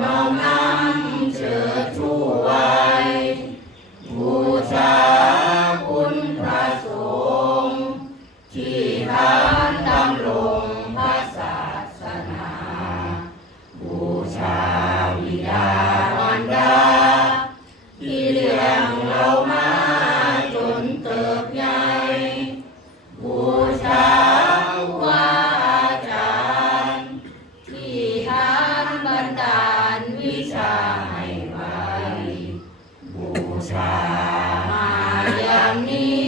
long ชามายามี